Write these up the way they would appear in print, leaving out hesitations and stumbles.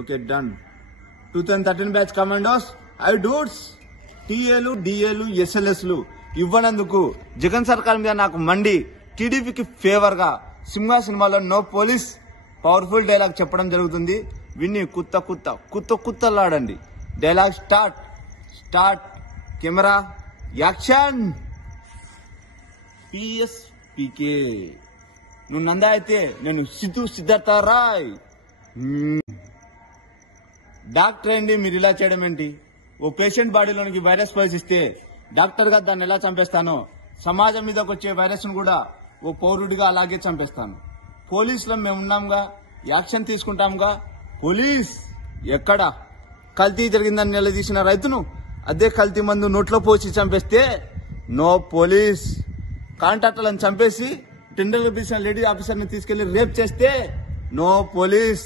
Okay done. 2013 batch commandos ఐ డూట్స్ టీఏలు డిఏలు ఎస్ఎల్ఎస్లు ఇవ్వనందుకు జగన్ సర్కార్ మీద నాకు మండి టీడీపీకి ఫేవర్ గా సింహ సినిమాలో నో పోలీస్ పవర్ఫుల్ డైలాగ్ చెప్పడం జరుగుతుంది. విని కుత్తలాడండి. Dialogue start camera action. PSPK నువ్వు నందా అయితే నేను సిద్ధార్థ రాయ్. డాక్టర్ అండి మీరు ఇలా చేయడం ఏంటి? ఓ పేషెంట్ బాడీలోనికి వైరస్ ప్రవేశిస్తే డాక్టర్ గా దాన్ని ఎలా చంపేస్తానో సమాజం మీదకి వచ్చే వైరస్ ను కూడా ఓ పౌరుడిగా అలాగే చంపేస్తాను. పోలీసులో మేమున్నాంగా, యాక్షన్ తీసుకుంటాంగా. పోలీస్ ఎక్కడ? కల్తీ జరిగిందని నిలదీసిన రైతును అదే కల్తీ మందు నోట్లో పోసి చంపేస్తే నో పోలీస్. కాంట్రాక్టర్లను చంపేసి టెండర్ పిలిచిన లేడీ ఆఫీసర్ ని తీసుకెళ్లి రేప్ చేస్తే నో పోలీస్.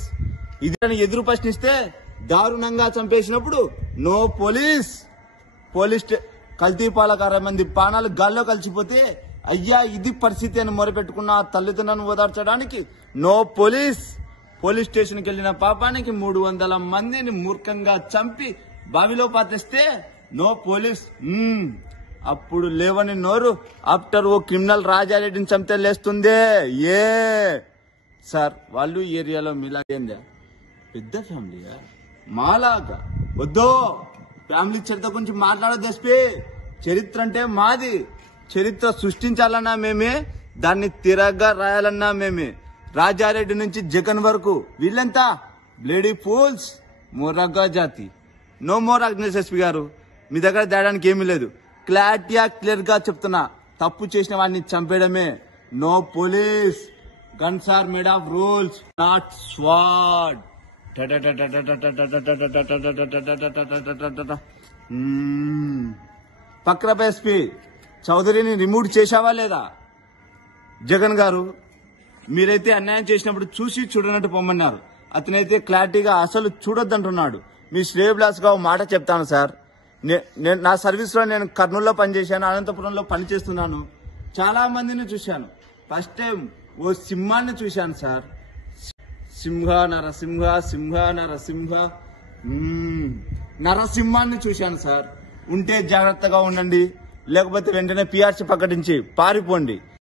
ఇదని ఎదురు ప్రశ్నిస్తే దారుణంగా చంపేసినప్పుడు నో పోలీస్. కల్తీ పాలకు 60 మంది ప్రాణాలు గాల్లో కలిసిపోతే అయ్యా ఇది పరిస్థితి అని మొరపెట్టుకున్న ఆ తల్లిదండ్రులను ఓదార్చడానికి నో పోలీస్. పోలీస్ స్టేషన్కి వెళ్లిన పాపానికి 300 మందిని మూర్ఖంగా చంపి బావిలో పాతేస్తే నో పోలీస్. అప్పుడు లేవని నోరు ఆఫ్టర్ ఓ క్రిమినల్ రాజారెడ్డిని చంపితే లేస్తుందే. ఏ సార్ వాళ్ళు ఏరియాలో మీలాగేందా? పెద్ద ఫ్యామిలీయా? మాలాగా వద్దో. ఫ్యామిలీ చరిత్ర గురించి మాట్లాడదు ఎస్పీ. చరిత్ర అంటే మాది. చరిత్ర సృష్టించాలన్నా మేమే, దాన్ని తిరగ్గా రాయాలన్నా మేమే. రాజారెడ్డి నుంచి జగన్ వరకు వీళ్ళంతా బ్లేడీ ఫూల్స్, మొరగ్గా జాతి. నో మోర్ అగ్నేష్ ఎస్పీ గారు, మీ దగ్గర తేడానికి ఏమీ లేదు. క్లియర్ గా చెప్తున్నా, తప్పు చేసిన వాడిని చంపేయడమే. No police. Guns are made of rules, not స్వాడ్. పక్రప ఎస్పీ చౌదరిని రిమూవ్ చేశావా లేదా? జగన్ గారు మీరైతే అన్యాయం చేసినప్పుడు చూసి చూడనట్టు పొమ్మన్నారు. అతనైతే క్లారిటీగా అసలు చూడొద్దంటున్నాడు. మీ శ్రేయబ్లాస్ గా మాట చెప్తాను సార్. నా సర్వీస్ లో నేను కర్నూలులో పనిచేశాను, అనంతపురంలో పనిచేస్తున్నాను. చాలా మందిని చూశాను. ఫస్ట్ టైం ఓ సింహాన్ని చూశాను సార్. నరసింహాన్ని చూశాను సార్. ఉంటే జాగ్రత్తగా ఉండండి, లేకపోతే వెంటనే పిఆర్సీ ప్రకటించి పారిపోండి.